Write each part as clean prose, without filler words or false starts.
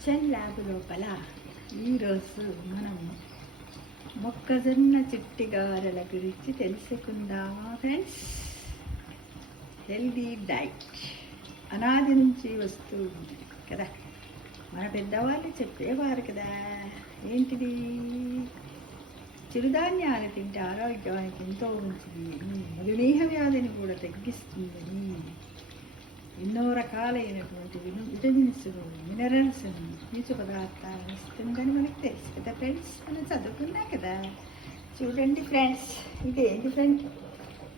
Kitchen lab లోపల ఈరోజు మనం మొక్కజొన్న చిట్టి గారెల గురించి తెలుసుకుందామా ఫ్రెండ్స్. హెల్దీ డైట్ అనాది నుంచి వస్తూ ఉంది కదా, మన పెద్దవాళ్ళు చెప్పేవారు కదా. ఏంటిది? చిరుధాన్యాలు తింటే ఆరోగ్యానికి ఎంతో మంచిది, మధుమేహ వ్యాధిని కూడా తగ్గిస్తుందని, ఎన్నో రకాలైనటువంటి విటమిన్స్, మినరల్స్, పీచు పదార్థాలను ఇస్తుందని మనకు తెలుసు కదా ఫ్రెండ్స్. మనం చదువుకున్నాం కదా. చూడండి ఫ్రెండ్స్, ఇదేంటి ఫ్రెండ్,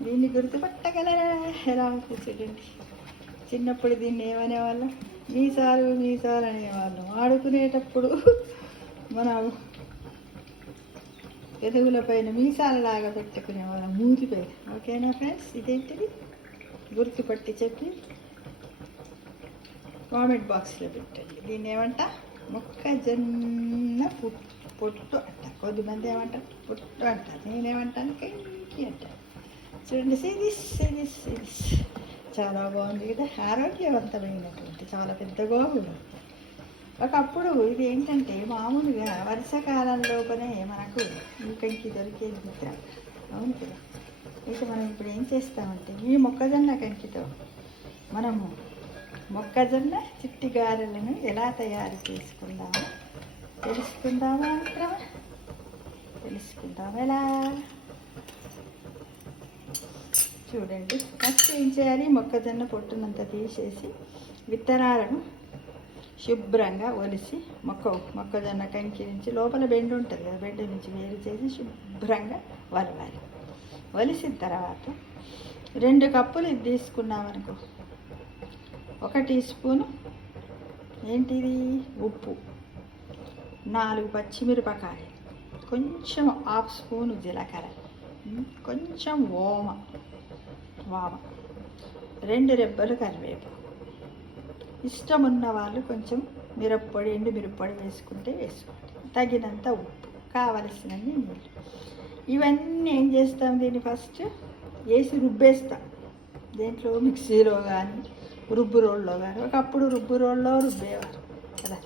దీన్ని గుర్తుపట్టగలరా? ఎలా ఉంటుంది చూడండి. చిన్నప్పుడు దీన్ని ఏమనేవాళ్ళం? మీసాలు మీసాలు అనేవాళ్ళం. ఆడుకునేటప్పుడు మనం ఎదుగుల పైన మీసాలలాగా పెట్టుకునేవాళ్ళం, మూతిపై. ఓకేనా ఫ్రెండ్స్? ఇదేంటిది గుర్తుపట్టి చెప్పి కామెంట్ బాక్స్లో పెట్టండి. దీన్ని ఏమంట? మొక్కజొన్న పొట్టు అంట. కొద్దిమంది ఏమంటారు? పొట్టు అంటారు. నేనేమంటాను? కంకి అంటాను. చూడండి, సిరీస్ చాలా బాగుంది కదా. ఆరోగ్యవంతమైనటువంటి చాలా పెద్దగా ఉంది. ఒకప్పుడు ఇది ఏంటంటే మామూలుగా వర్షాకాలం లోపలే మనకు ఈ కంకి దొరికేది మిత్ర. అవును కదా. అయితే మనం ఇప్పుడు ఏం చేస్తామంటే ఈ మొక్కజొన్న కంకితో మనము మొక్కజొన్న చిట్టి గారెలను ఎలా తయారు చేసుకుందామో తెలుసుకుందామా మిత్రమా? తెలుసుకుందాం ఎలా. చూడండి, ఫస్ట్ ఏం చేయాలి? మొక్కజొన్న పొట్టునంతా తీసేసి విత్తనాలను శుభ్రంగా ఒలిసి మొక్కజొన్న కంకి నుంచి లోపల బెండు ఉంటుంది కదా, బెండు నుంచి వేరు చేసి శుభ్రంగా వలవాలి. ఒలిసిన తర్వాత 2 కప్పులు ఇది తీసుకున్నామనుకో, 1 టీ స్పూను ఏంటిది ఉప్పు, 4 పచ్చిమిరపకాయలు, కొంచెం 1/2 స్పూను జీలకర్ర, కొంచెం వామ, 2 రెబ్బలు కరివేపాకు. ఇష్టం ఉన్న వాళ్ళు కొంచెం మిరప్పొడి, ఎండు మిరప్పొడి వేసుకుంటే వేసుకోండి. తగినంత ఉప్పు, కావలసినన్ని నీళ్ళు. ఇవన్నీ ఏం చేస్తాం? దీన్ని ఫస్ట్ వేసి రుబ్బేస్తాం. దేంట్లో? మిక్సీలో కానీ రుబ్బు రోల్లో కానీ. ఒకప్పుడు రుబ్బు రోల్లో రుబ్బేవారు కదా,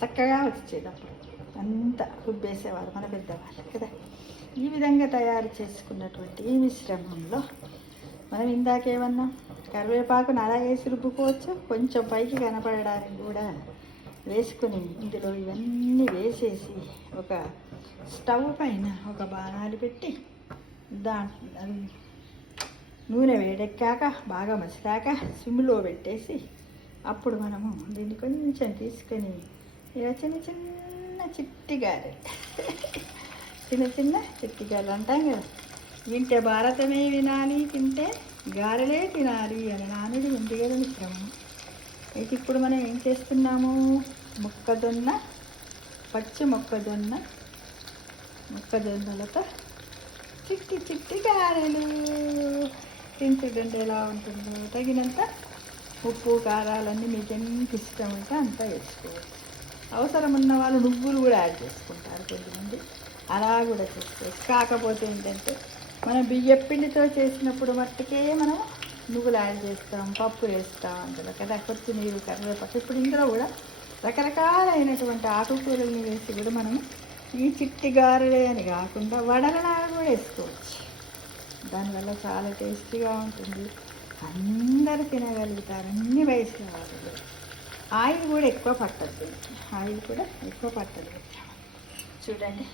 చక్కగా వచ్చేటప్పుడు అంతా రుబ్బేసేవారు మన పెద్దవాళ్ళు కదా. ఈ విధంగా తయారు చేసుకున్నటువంటి ఈ మిశ్రమంలో మనం ఇందాకేమన్నా కరివేపాకును అలా వేసి రుబ్బుకోవచ్చు, కొంచెం పైకి కనపడడానికి కూడా వేసుకుని ఇందులో ఇవన్నీ వేసేసి ఒక స్టవ్ పైన ఒక బాణాలు పెట్టి దాంట్లో నూనె వేడెక్కాక బాగా మసిలాక సిమ్లో పెట్టేసి అప్పుడు మనము దీన్ని కొంచెం తీసుకొని ఇలా చిన్న చిట్టి గారెలు చిన్న చిట్టి గారెలు అంటాం కదా. వింటే భారతమే వినాలి, తింటే గారెలే తినాలి అని నానుడి ఉంది కదా మిత్రము. అయితే ఇప్పుడు మనం ఏం చేస్తున్నాము? పచ్చి మొక్కజొన్నలతో చిట్టి గారెలు తింటుంటే ఎలా ఉంటుందో. తగినంత ఉప్పు కారాలన్నీ మీకు ఎంత ఇష్టం ఉంటే అంత వేసుకోవచ్చు. అవసరం ఉన్న వాళ్ళు నువ్వులు కూడా యాడ్ చేసుకుంటారు కొంతమంది, అలా కూడా చేసుకోవచ్చు. కాకపోతే ఏంటంటే మనం బియ్యం పిండితో చేసినప్పుడు మట్టుకే మనం నువ్వులు యాడ్ చేస్తాం, పప్పు వేస్తాం అందులో కదా, కొత్తిమీర, కరివేపాకు. ఇప్పుడు ఇందులో కూడా రకరకాలైనటువంటి ఆకుకూరల్ని వేసి కూడా మనం ఈ చిట్టి గారెలే అని కాకుండా వడలలాగా కూడా వేసుకోవచ్చు. దానివల్ల చాలా టేస్టీగా ఉంటుంది, అందరూ తినగలుగుతారు, అన్ని వయసుల వాళ్ళు. ఆయిల్ కూడా ఎక్కువ పట్టదు, చూడండి,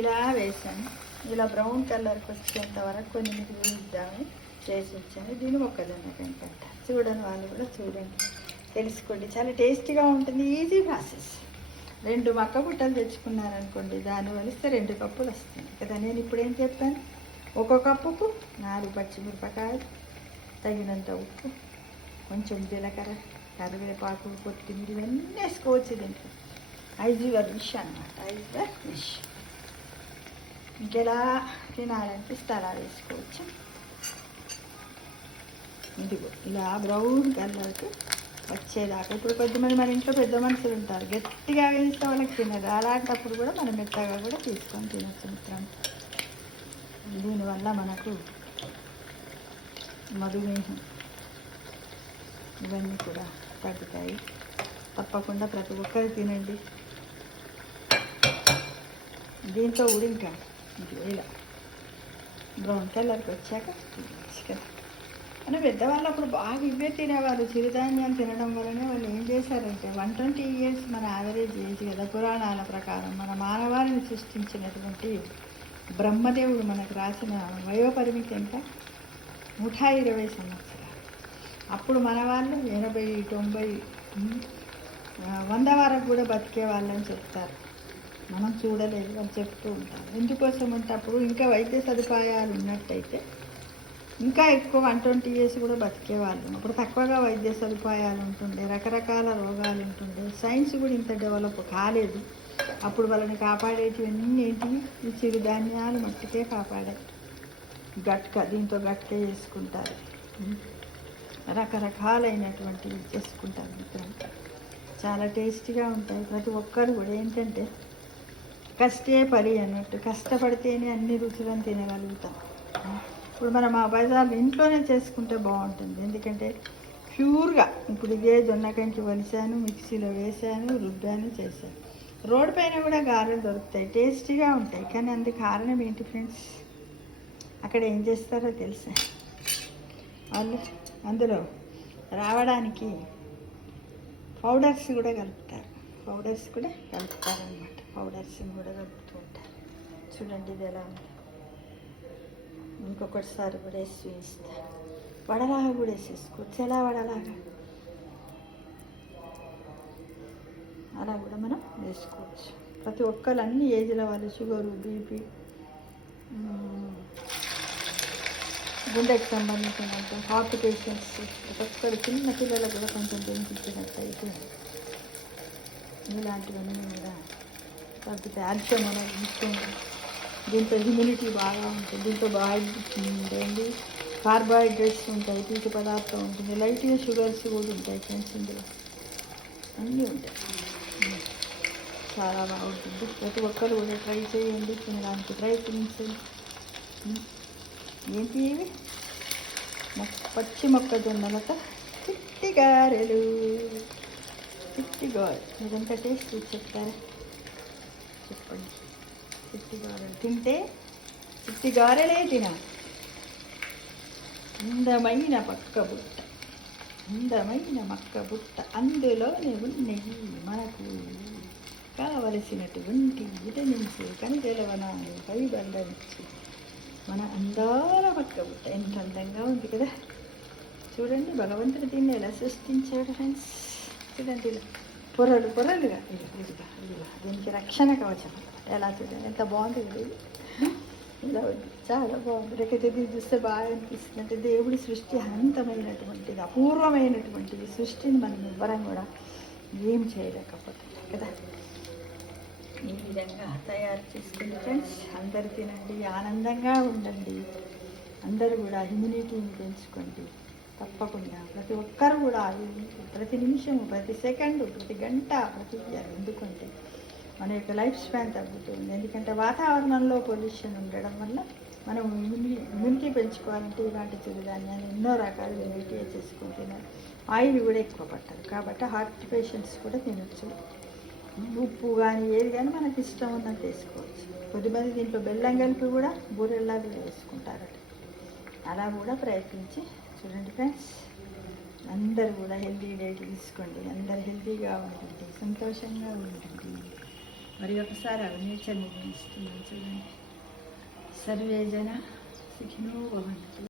ఇలా వేసాను. ఇలా బ్రౌన్ కలర్కి వచ్చేంత వరకు కొన్ని మీకు వేయిద్దామని చేసి వచ్చాను. దీన్ని మొక్కజొన్న కంకి అంటారు. చూడని వాళ్ళు కూడా చూడండి, తెలుసుకోండి. చాలా టేస్టీగా ఉంటుంది, ఈజీ ప్రాసెస్. 2 మక్క బుట్టలు తెచ్చుకున్నారనుకోండి, దాన్ని వలిస్తే 2 కప్పులు వస్తుంది కదా. నేను ఇప్పుడు ఏం చెప్పాను? 1 కప్పుకు 4 పచ్చిమిరపకాయలు, తగినంత ఉప్పు, కొంచెం జీలకర్ర, కరివేపాకు, కొత్తిమీర ఇవన్నీ వేసుకోవచ్చు దీంట్లో. ఐజీవర్ విష్ అనమాట, ఐజీవర్ విష్. ఇంకెలా తినాలనిపిస్తే అలా వేసుకోవచ్చు. ఇదిగో ఇలా బ్రౌన్ కలర్కి వచ్చేదాకా. ఇప్పుడు కొద్దిమంది మన ఇంట్లో పెద్ద మనుషులు ఉంటారు, గట్టిగా వేస్తే వాళ్ళకి తినదు. అలాంటప్పుడు కూడా మనం మెత్తగా కూడా తీసుకొని తినచ్చు మిత్రం. దీనివల్ల మనకు మధుమేహం ఇవన్నీ కూడా తగ్గుతాయి. తప్పకుండా ప్రతి ఒక్కరు తినండి. దీంతో కూడా ఇంకా ఇలా బ్రౌన్ కలర్కి వచ్చాక చికెన్ అని పెద్దవాళ్ళు అప్పుడు బాగా ఇవే తినేవాళ్ళు. చిరుధాన్యాలు తినడం వల్లనే వాళ్ళు ఏం చేశారంటే 120 years మన యావరేజ్ ఏజ్ కదా పురాణాల ప్రకారం. మన మానవాళిని సృష్టించినటువంటి బ్రహ్మదేవుడు మనకు రాసిన వయోపరిమితి ఎంత? 120 సంవత్సరాలు. అప్పుడు మన వాళ్ళు 80, 90, 100 వరకు కూడా బతికే వాళ్ళని చెప్తారు. మనం చూడలేదు, వాళ్ళు చెప్తూ ఉంటారు. ఎందుకోసం అంటే అప్పుడు ఇంకా వైద్య సదుపాయాలు ఉన్నట్టయితే ఇంకా ఎక్కువ 120 years కూడా బతికేవాళ్ళు. అప్పుడు తక్కువగా వైద్య సదుపాయాలు ఉంటుండే, రకరకాల రోగాలు ఉంటుండే, సైన్స్ కూడా ఇంత డెవలప్ కాలేదు. అప్పుడు వాళ్ళని కాపాడేటివన్నీ ఏంటివి? ఈ చిరుధాన్యాలు మట్టికే కాపాడాయి. గట్క, దీంతో గట్క చేసుకుంటారు, రకరకాలైనటువంటివి చేసుకుంటారు మిత్రులు. చాలా టేస్టీగా ఉంటాయి. ప్రతి ఒక్కరు కూడా ఏంటంటే కష్టే పరి అన్నట్టు, కష్టపడితేనే అన్ని రుచులను తినగలుగుతాం. ఇప్పుడు మనం ఆ బజార్లు ఇంట్లోనే చేసుకుంటే బాగుంటుంది. ఎందుకంటే ప్యూర్గా ఇప్పుడు ఇదే జొన్నకంకి వలిసాను, మిక్సీలో వేసాను, రుబ్బాను, చేశాను. రోడ్డు పైన కూడా గారెలు దొరుకుతాయి, టేస్టీగా ఉంటాయి. కానీ అందుకు కారణం ఏంటి ఫ్రెండ్స్? అక్కడ ఏం చేస్తారో తెలుసా? వాళ్ళు అందులో రావడానికి పౌడర్స్ కూడా కలుపుతారు. అన్నమాట. పౌడర్స్ని కూడా కలుపుతూ ఉంటారు. చూడండి ఇది ఎలా ఉంది. ఇంకొకటిసారి కూడా వేసి చూపిస్తారు. వడలాగా కూడా వేసేసుకోవచ్చు. ఎలా వడలాగా అలా కూడా మనం వేసుకోవచ్చు. ప్రతి ఒక్కరు అన్ని ఏజ్ల వాళ్ళు, షుగరు, బీపీ, గుండెకి సంబంధించినంత హార్ట్ పేషెంట్స్, ప్రతి ఒక్కరు చిన్న పిల్లలకు కూడా కొంచెం తినిపించినట్టయితే ఇలాంటివన్నీ కూడా తగ్గితే అల్చం అనేది ఇస్తుంది. దీంతో ఇమ్యూనిటీ బాగా ఉంటుంది. దీంతో ఏంటి కార్బోహైడ్రేట్స్ ఉంటాయి, పీచు పదార్థం ఉంటుంది, లైట్గా షుగర్స్ కూడా ఉంటాయి ఫ్రెండ్స్. ఇందులో అన్నీ ఉంటాయి. చాలా బాగుంటుంది. ప్రతి ఒక్కరు కూడా ట్రై చేయండి, తినడానికి ప్రయత్నించండి. ఏంటి ఇవి? పచ్చి మొక్కజొన్నలతో చిట్టి గారెలు. ఇదంత టేస్ట్ చెప్తారా? చెప్పండి. చిట్టి గారెలు తింటే చిట్టి గారెలే తినాలి. అందమైన మక్క బుట్ట అందులోనే ఉన్నవి మనకు కావలసినటువంటి విటమిన్స్, ఖనిజ లవణాలు, ఫైబర్ల నుంచి మన అందాల మక్క బుట్ట ఎంత అందంగా ఉంది కదా. చూడండి భగవంతుడు దీన్ని ఎలా సృష్టించాడు ఫ్రెండ్స్. చూడండి ఇలా పొరలుగా ఇదిగా దీనికి రక్షణ కవచం ఎలా చూడండి ఎంత బాగుంది ఇది. ఇలా ఉంది, చాలా బాగుంది. నాకైతే దీన్ని చూస్తే బాగా అనిపిస్తుంది. అంటే దేవుడి సృష్టి అనంతమైనటువంటిది, అపూర్వమైనటువంటిది. సృష్టిని మనం ఎవ్వరం కూడా ఏం చేయలేకపోతున్నాం కదా. ఈ విధంగా తయారు చేసుకుని ఫ్రెండ్స్ అందరు తినండి, ఆనందంగా ఉండండి. అందరూ కూడా ఇమ్యూనిటీని పెంచుకోండి. తప్పకుండా ప్రతి ఒక్కరు కూడా ప్రతి నిమిషము, ప్రతి సెకండు, ప్రతి గంట, ప్రతి ఎందుకంటే మన యొక్క లైఫ్ స్పాన్ తగ్గుతుంది. ఎందుకంటే వాతావరణంలో పొల్యూషన్ ఉండడం వల్ల మనం ఇమ్యూనిటీ పెంచుకోవాలంటే ఇలాంటి చిరుధాన్యాలు ఎన్నో రకాల వెరైటీ చేసుకుంటున్నారు. ఆయిల్ కూడా ఎక్కువ పట్టదు కాబట్టి హార్ట్ పేషెంట్స్ కూడా తినచ్చు. ఉప్పు కానీ ఏది కానీ మనకి ఇష్టం ఉన్నట్టు వేసుకోవచ్చు. కొద్దిమంది దీంట్లో బెల్లం కలిపి కూడా బూరెల్లాగా వేసుకుంటారట. అలా కూడా ప్రయత్నించి చూడండి ఫ్రెండ్స్. అందరూ కూడా హెల్తీ డైట్ తీసుకోండి. అందరు హెల్తీగా ఉంటుంది, సంతోషంగా ఉంటుంది. మరి ఒకసారి నేచర్ని ఇస్తున్నాను చూడండి. సర్వే జన సుఖినో భవంతు.